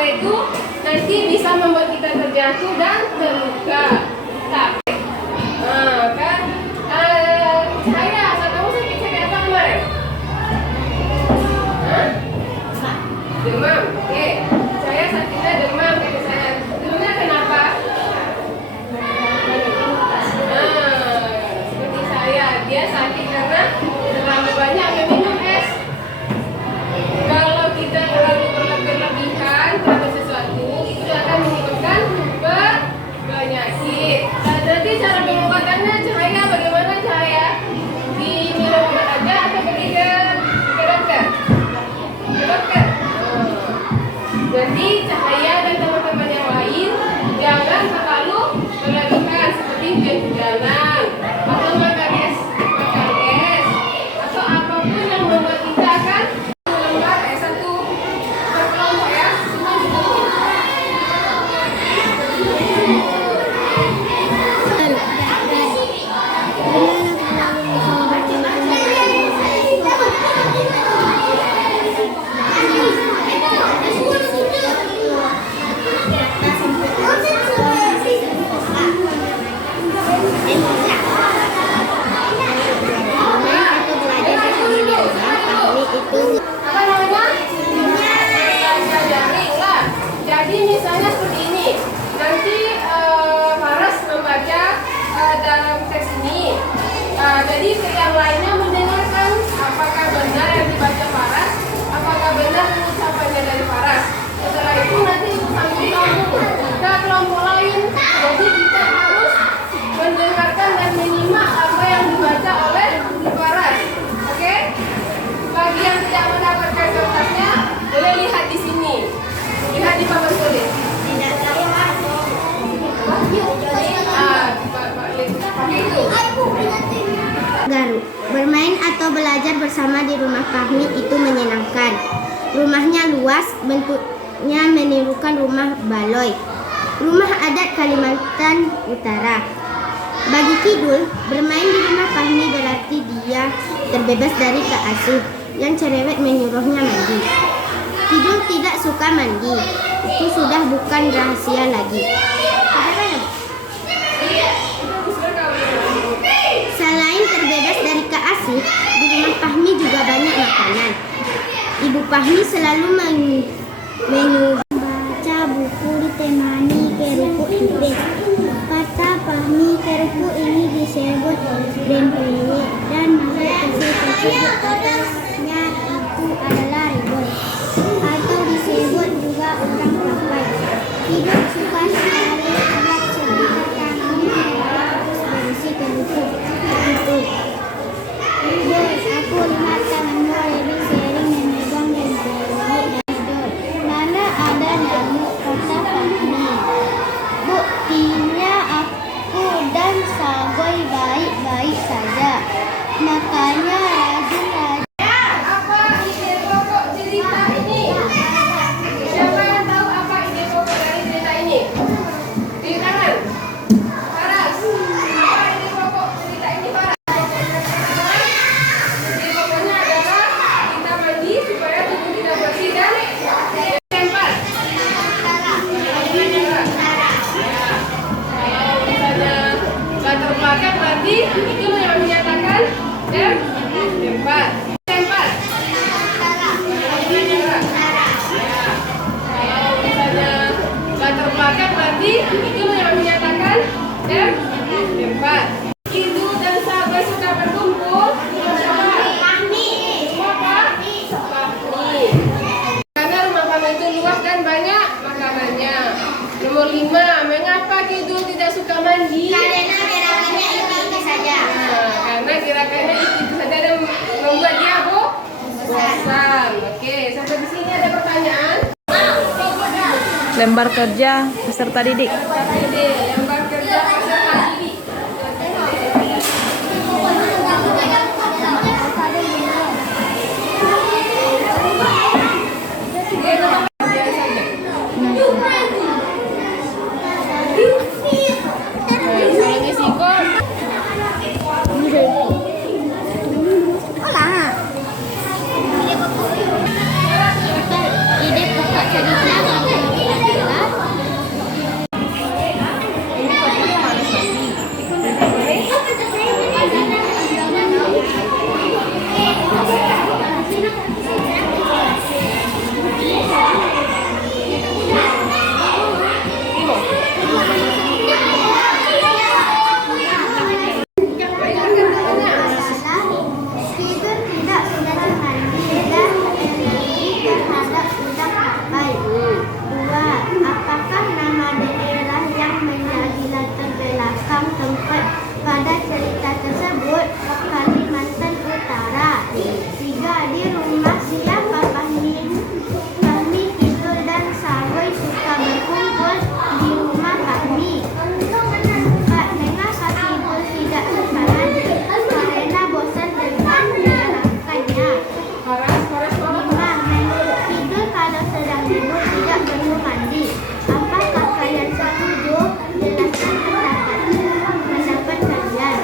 karena itu nanti bisa membuat kita terjatuh dan terluka. Tapi, kan saya kamu sakit apa kemarin? Demam. Oke, saya sakitnya demam. Demamnya kenapa? Seperti saya, dia sakit karena terlalu banyak minum es. Kalau kita terlalu berlebihan terhadap sesuatu, itu akan menyebabkan penyakit. Nanti cara pengobatannya Cahaya bagaimana Cahaya? Diminum obat aja atau pergi ke dokter? Ke dokter. Jadi Cahaya dan teman-teman yang lain jangan terlalu berlebihan seperti jalan atau makan es atau apapun yang membuat kita akan melembar satu berkelompok ya. Jadi misalnya seperti ini, nanti Faras membaca dalam teks ini. Jadi yang lainnya mendengarkan apakah benar yang dibaca Faras, apakah benar ucapannya dari Faras. Setelah itu nanti ibu sambung ke kelompok lain. Jadi kita harus mendengarkan dan menyimak apa yang dibaca oleh Faras. Oke? Bagi yang tidak mendapatkan kertasnya, boleh lihat di sini. Lihat di papan tulis. Garuk. Bermain atau belajar bersama di rumah Fahmi itu menyenangkan. Rumahnya luas, bentuknya menirukan rumah baloi. Rumah adat Kalimantan Utara. Bagi Kidul, bermain di rumah Fahmi berarti dia terbebas dari Kak Asuh yang cerewet menyuruhnya mandi. Kidul tidak suka mandi, itu sudah bukan rahasia lagi. Selain terbebas dari Kak Asuh, di rumah Fahmi juga banyak makanan. Ibu Fahmi selalu membaca buku ditemani kerupuk tipis. Kata Fahmi, kerupuk ini disebut rempeyek dan makhluk tersebut atasnya itu adalah ribut atau disebut juga orang papai. Hidup suka sekali agak sedikit tangannya harus berisi kerupuk itu. Bos, aku lihat tanganmu lebih sering memegang rempeyek dan mana ada nyamuk, kata Fahmi. Buktinya aku dan Sagoy baik-baik saja. Makanya rajin-rajin. Apa ide pokok cerita ini? Siapa yang tahu apa ide pokok dari cerita ini? Di tangan. Faras. Apa ide pokok cerita ini, Faras? Ide pokoknya adalah kita mandi supaya tubuh kita bersih dan tempat. Kalau misalnya latar belakang berarti itu yang menyatakan tempat. Kalau misalnya latar belakang berarti itu yang menyatakan tempat. Ibu dan sahabat sudah berkumpul. Fahmi. Karena rumah Fahmi itu luas dan banyak makanannya. Nomor 5, mengapa Kidul tidak suka mandi? Karena gerakannya itu saja. Karena gerakannya itu saja dan membuat dia bosan. Oke, sampai di sini ada pertanyaan. Lembar kerja peserta didik. Lembar kerja peserta didik. Ide pokok cerita ibu tidak perlu mandi. Apakah kalian setuju? Jelaskan pendapat kalian.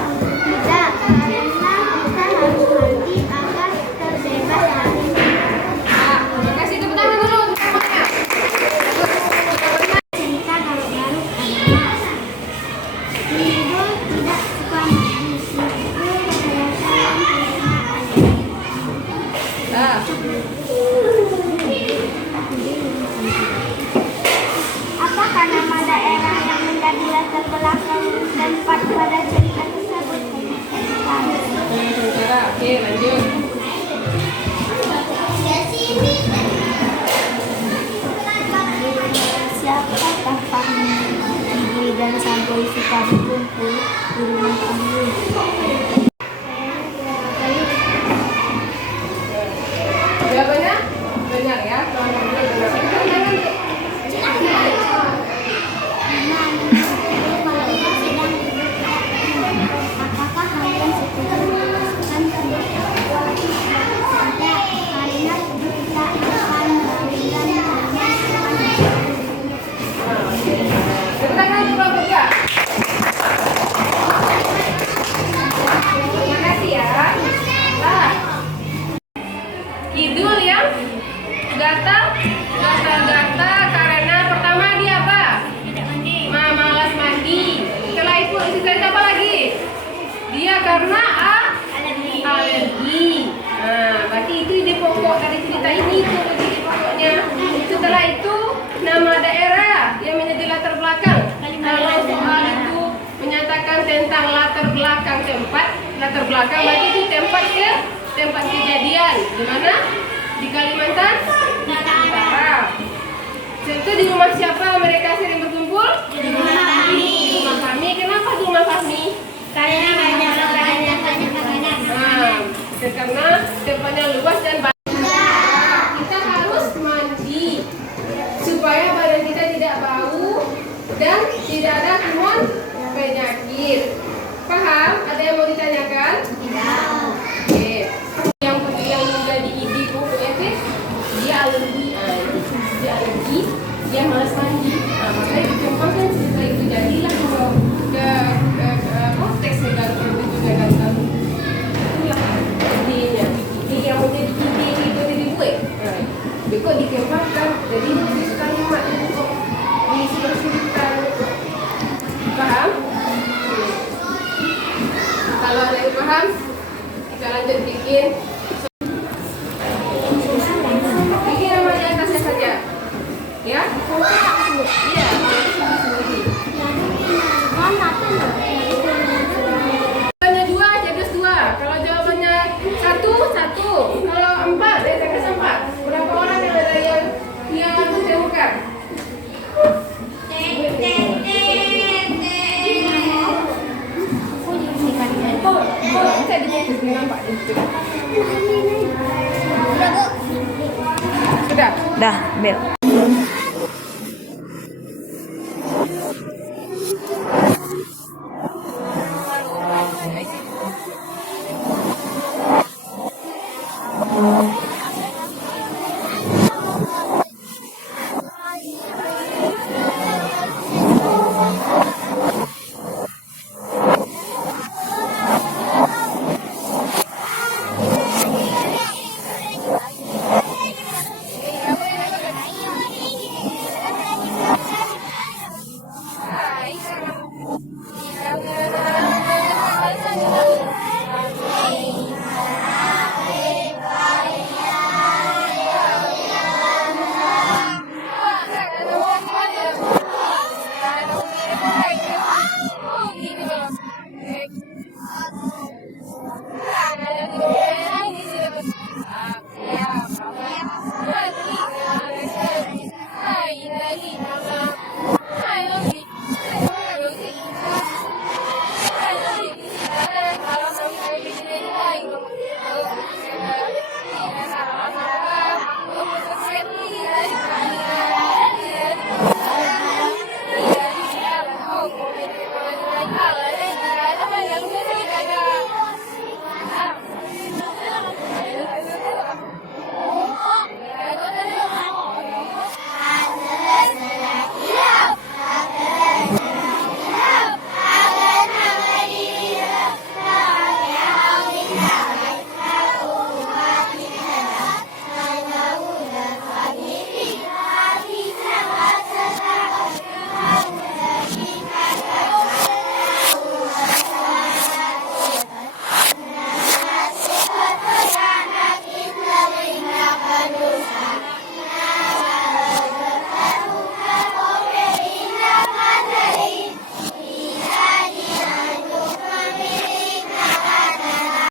Tidak, karena kita harus mandi agar terbebas dari Kasih tepuk tangan dulu untuk semuanya. cerita garuk-garuk adalah ibu tidak suka mandi. Ibu berdasarkan Nah, apakah nama daerah yang menjadi latar belakang tempat pada cerita tersebut? oke lanjut. Siapakah Fahmi, Ibu dan Samboy suka berkumpul di rumah Fahmi? Jawabannya benar ya. Apakah kalian setuju dengan pendapat? Tidak, karena kita akan memberikan Tepuk tangan untuk Bang Putra. Terima kasih ya. Nah, Kidul yang gatal karena pertama dia apa? Malas mandi. Setelah itu apa lagi? Dia karena alergi. Nah, berarti itu ide pokok dari cerita ini tuh ide pokoknya. Setelah itu nama daerah yang menjadi latar belakang. Kalau soal itu menyatakan tentang latar belakang latar belakang berarti itu tempat kejadian. Di mana? Di Kalimantan Utara. Itu di rumah siapa mereka sering berkumpul? Di rumah kami. Di rumah kami. Kenapa di rumah kami? Karena banyak makanan. Karena tempatnya luas dan banyak. Kita harus mandi supaya badan kita tidak bau dan tidak ada kuman penyakit. Paham? Ada yang mau ditanyakan? Tidak. Oke. Yang menjadi ide pokoknya sih dia alergi. Dia malas mandi. Makanya dikembangkan cerita itu jadilah ke konteks negara itu juga kan. Itulah idenya. Ini yang menjadi ide itu dibuat. Kok dikembangkan jadi nulis kalimat itu kok disusun-susunkan. Paham? Kalau ada yang paham, kita lanjut bikin nama di atasnya saja. Ya? Iya. Jawabannya 2, cerdas 2. Kalau jawabannya 1. Kalau 4, ya cerdas 4. Berapa orang yang ada yang ditemukan? Saya difokus dengan Pak. Sudah. Dah, Bel.